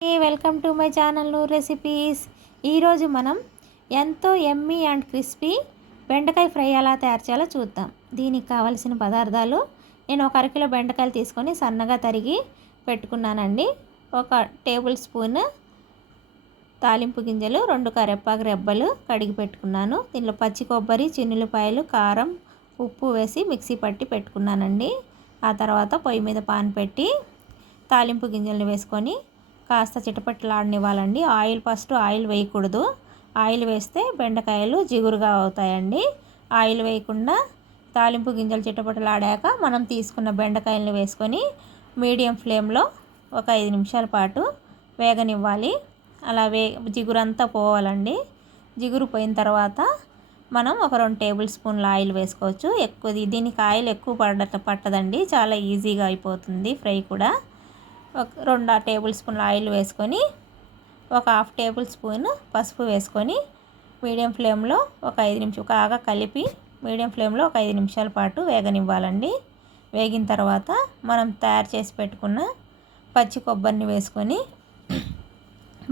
Welcome to my channel Noor recipes. ఈరోజు మనం ఎంతో యమ్మీ అండ్ క్రిస్పీ బెండకాయ ఫ్రై ఎలా తయారు చేయాలో చూద్దాం. దీనికి కావలసిన పదార్థాలు, నేను 1 అరకిలో బెండకాయలు తీసుకొని సన్నగా తరిగి పెట్టుకున్నానండి. 1 టేబుల్ స్పూన్ తాలింపు గింజలు, 2 కరివేపాకు రెబ్బలు కడిగి పెట్టుకున్నాను. దీనిలో పచ్చి కొబ్బరి, చిన్నులపాయలు, కారం, ఉప్పు వేసి మిక్సీ పట్టి పెట్టుకున్నానండి. ఆ తర్వాత పొయ్యి మీద పాన్ పెట్టి తాలింపు గింజలను వేసుకొని కాస్త చిటపటలాడనివ్వాలండి. ఫస్ట్ ఆయిల్ వేయకూడదు. ఆయిల్ వేస్తే బెండకాయలు జిగురుగా అవుతాయండి. ఆయిల్ వేయకుండా తాలింపు గింజలు చిటపటలాడాక మనం తీసుకున్న బెండకాయలను వేసుకొని మీడియం ఫ్లేమ్లో ఒక 5 నిమిషాల పాటు వేగనివ్వాలి. అలా జిగురంతా పోవాలండి. జిగురు పోయిన తర్వాత మనం ఒక 2 టేబుల్ స్పూన్ల ఆయిల్ వేసుకోవచ్చు. దీనికి ఆయిల్ ఎక్కువ పట్టదండి, చాలా ఈజీగా అయిపోతుంది ఫ్రై కూడా. 2 టేబుల్ స్పూన్ల ఆయిల్ వేసుకొని ఒక 1/2 టేబుల్ స్పూన్ పసుపు వేసుకొని మీడియం ఫ్లేమ్లో ఒక 5 నిమిషాలు బాగా కలిపి మీడియం ఫ్లేమ్లో ఒక 5 నిమిషాల పాటు వేగనివ్వాలండి. వేగిన తర్వాత మనం తయారు చేసి పెట్టుకున్న పచ్చి కొబ్బరిని వేసుకొని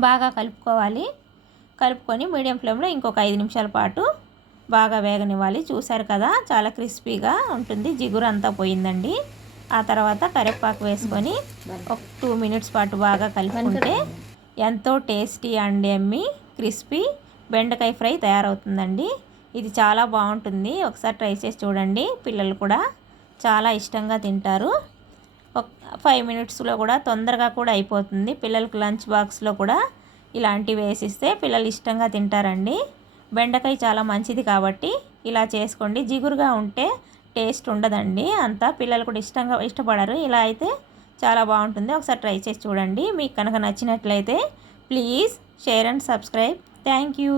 బాగా కలుపుకొని మీడియం ఫ్లేమ్లో ఇంకొక 5 నిమిషాల పాటు బాగా వేగనివ్వాలి. చూసారు కదా, చాలా క్రిస్పీగా ఉంటుంది, జిగురు అంతా పోయిందండి. ఆ తర్వాత కరివేపాకు వేసుకొని ఒక 2 మినిట్స్ పాటు బాగా కలుపుకుంటే ఎంతో టేస్టీ అండ్ యమ్మీ క్రిస్పీ బెండకాయ ఫ్రై తయారవుతుందండి. ఇది చాలా బాగుంటుంది, ఒకసారి ట్రై చేసి చూడండి. పిల్లలు కూడా చాలా ఇష్టంగా తింటారు. 5 మినిట్స్లో కూడా తొందరగా కూడా అయిపోతుంది. పిల్లలకు లంచ్ బాక్స్లో కూడా ఇలాంటివి వేసిస్తే పిల్లలు ఇష్టంగా తింటారండి. బెండకాయ చాలా మంచిది కాబట్టి ఇలా చేసుకోండి. జిగురుగా ఉంటే టేస్ట్ ఉండదండి, అంతా పిల్లలు కూడా ఇష్టపడరు. ఇలా అయితే చాలా బాగుంటుంది. ఒకసారి ట్రై చేసి చూడండి. మీకు కనుక నచ్చినట్లయితే please share and subscribe. Thank you.